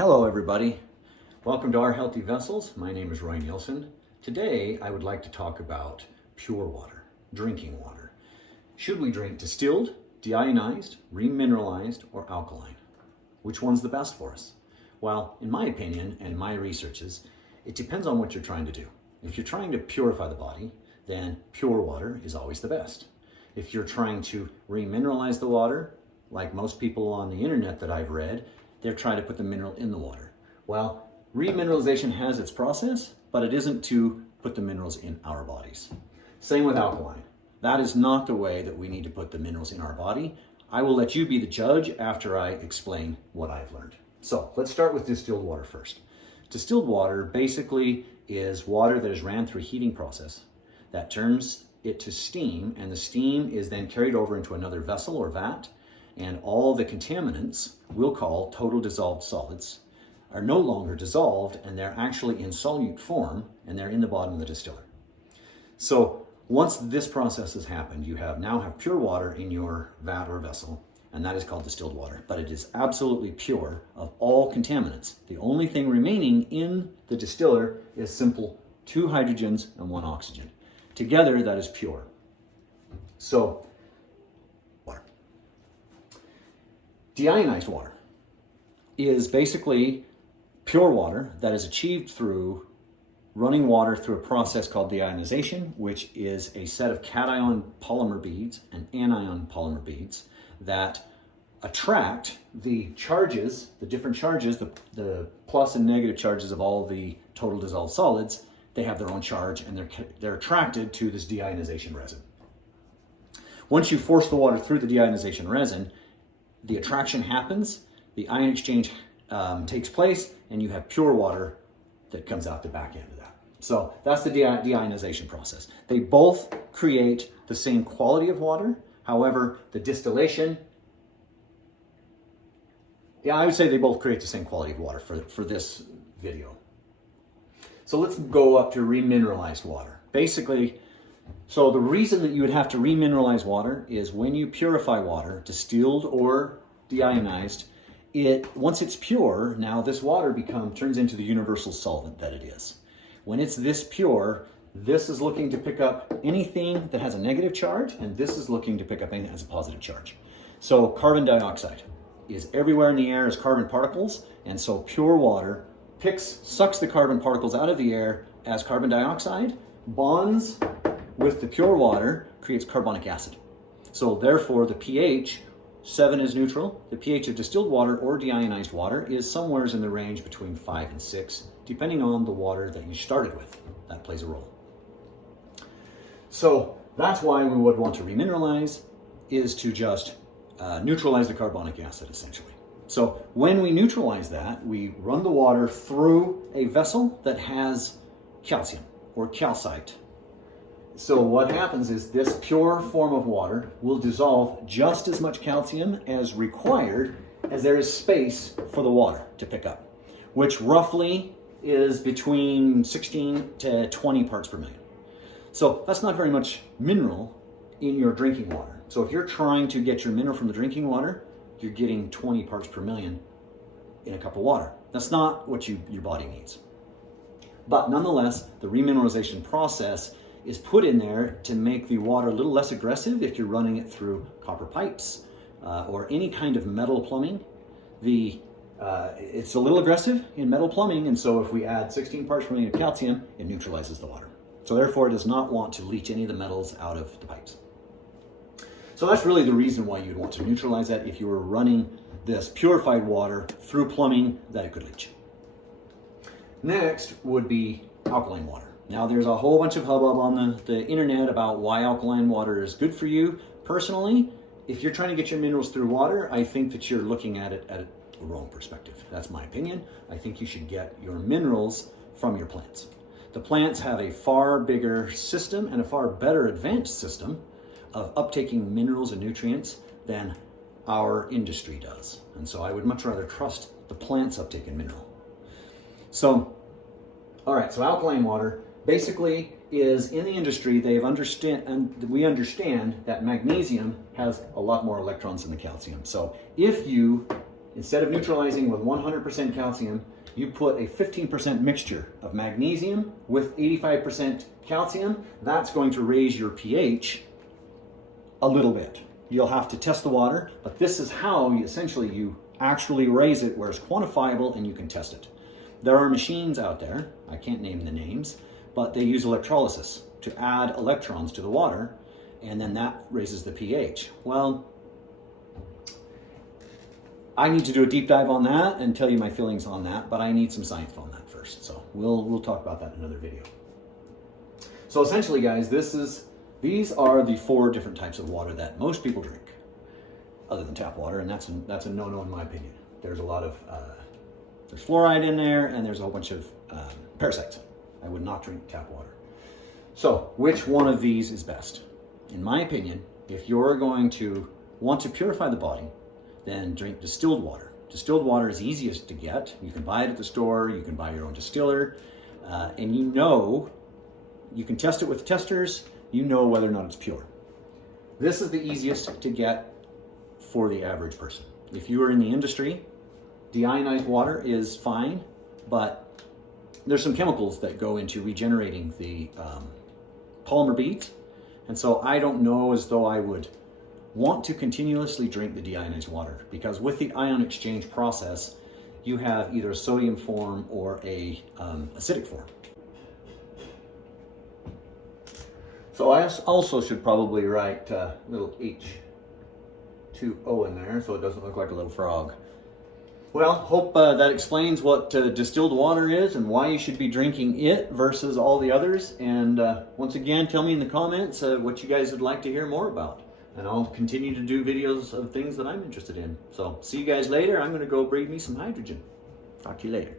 Hello everybody, welcome to Our Healthy Vessels. My name is Roy Nielsen. Today I would like to talk about pure water, drinking water. Should we drink distilled, deionized, remineralized, or alkaline? Which one's the best for us? Well, in my opinion and my researches, it depends on what you're trying to do. If you're trying to purify the body, then pure water is always the best. If you're trying to remineralize the water, like most people on the internet that I've read, they're trying to put the mineral in the water. Well, remineralization has its process, but it isn't to put the minerals in our bodies. Same with alkaline. That is not the way that we need to put the minerals in our body. I will let you be the judge after I explain what I've learned. So let's start with distilled water first. Distilled water basically is water that is ran through a heating process that turns it to steam, and the steam is then carried over into another vessel or vat, and all the contaminants we'll call total dissolved solids are no longer dissolved, and they're actually in solute form, and they're in the bottom of the distiller. So once this process has happened, you now have pure water in your vat or vessel, and that is called distilled water, but it is absolutely pure of all contaminants. The only thing remaining in the distiller is simple 2 hydrogens and 1 oxygen. Together, that is pure. So, water. Deionized water is basically pure water that is achieved through running water through a process called deionization, which is a set of cation polymer beads and anion polymer beads that attract the charges, the different charges, the plus and negative charges of all the total dissolved solids. They have their own charge, and they're attracted to this deionization resin. Once you force the water through the deionization resin, the attraction happens, the ion exchange takes place, and you have pure water that comes out the back end of that. So that's the deionization process. They both create the same quality of water. However, the distillation, I would say they both create the same quality of water for this video. So let's go up to remineralized water. Basically, so the reason that you would have to remineralize water is when you purify water, distilled or deionized, once it's pure, now this water turns into the universal solvent that it is. When it's this pure, this is looking to pick up anything that has a negative charge, and this is looking to pick up anything that has a positive charge. So carbon dioxide is everywhere in the air as carbon particles, and so pure water sucks the carbon particles out of the air as carbon dioxide, bonds with the pure water, creates carbonic acid. So therefore the pH, 7 is neutral. The pH of distilled water or deionized water is somewhere in the range between 5 and 6, depending on the water that you started with. That plays a role. So that's why we would want to remineralize, is to just neutralize the carbonic acid essentially. So when we neutralize that, we run the water through a vessel that has calcium or calcite. So what happens is this pure form of water will dissolve just as much calcium as required as there is space for the water to pick up, which roughly is between 16 to 20 parts per million. So that's not very much mineral in your drinking water. So if you're trying to get your mineral from the drinking water, you're getting 20 parts per million in a cup of water. That's not what your body needs. But nonetheless, the remineralization process is put in there to make the water a little less aggressive if you're running it through copper pipes or any kind of metal plumbing. It's a little aggressive in metal plumbing, and so if we add 16 parts per million of calcium, it neutralizes the water. So therefore, it does not want to leach any of the metals out of the pipes. So that's really the reason why you'd want to neutralize that if you were running this purified water through plumbing that it could leach. Next would be alkaline water. Now there's a whole bunch of hubbub on the internet about why alkaline water is good for you. Personally, if you're trying to get your minerals through water, I think that you're looking at it at a wrong perspective. That's my opinion. I think you should get your minerals from your plants. The plants have a far bigger system and a far better advanced system of uptaking minerals and nutrients than our industry does. And so I would much rather trust the plant's uptake in mineral. So, all right, so alkaline water basically is in the industry, we understand that magnesium has a lot more electrons than the calcium. So if you Instead of neutralizing with 100% calcium, you put a 15% mixture of magnesium with 85% calcium. That's going to raise your pH a little bit. You'll have to test the water, but this is how you actually raise it where it's quantifiable and you can test it. There are machines out there, I can't name the names, but they use electrolysis to add electrons to the water, and then that raises the pH. Well, I need to do a deep dive on that and tell you my feelings on that, but I need some science on that first. So we'll talk about that in another video. So essentially, guys, these are the 4 different types of water that most people drink, other than tap water, and that's a no-no in my opinion. There's a lot of there's fluoride in there, and there's a whole bunch of parasites. I would not drink tap water. So which one of these is best? In my opinion, if you're going to want to purify the body, then drink distilled water. Distilled water is easiest to get. You can buy it at the store, you can buy your own distiller, and you can test it with testers, you know whether or not it's pure. This is the easiest to get for the average person. If you are in the industry, deionized water is fine, but there's some chemicals that go into regenerating the polymer beads, and so I don't know as though I would want to continuously drink the deionized water, because with the ion exchange process, you have either a sodium form or a acidic form. So I also should probably write little H2O in there so it doesn't look like a little frog. Well, hope that explains what distilled water is and why you should be drinking it versus all the others. And once again, tell me in the comments what you guys would like to hear more about. And I'll continue to do videos of things that I'm interested in. So see you guys later. I'm going to go breed me some hydrogen. Talk to you later.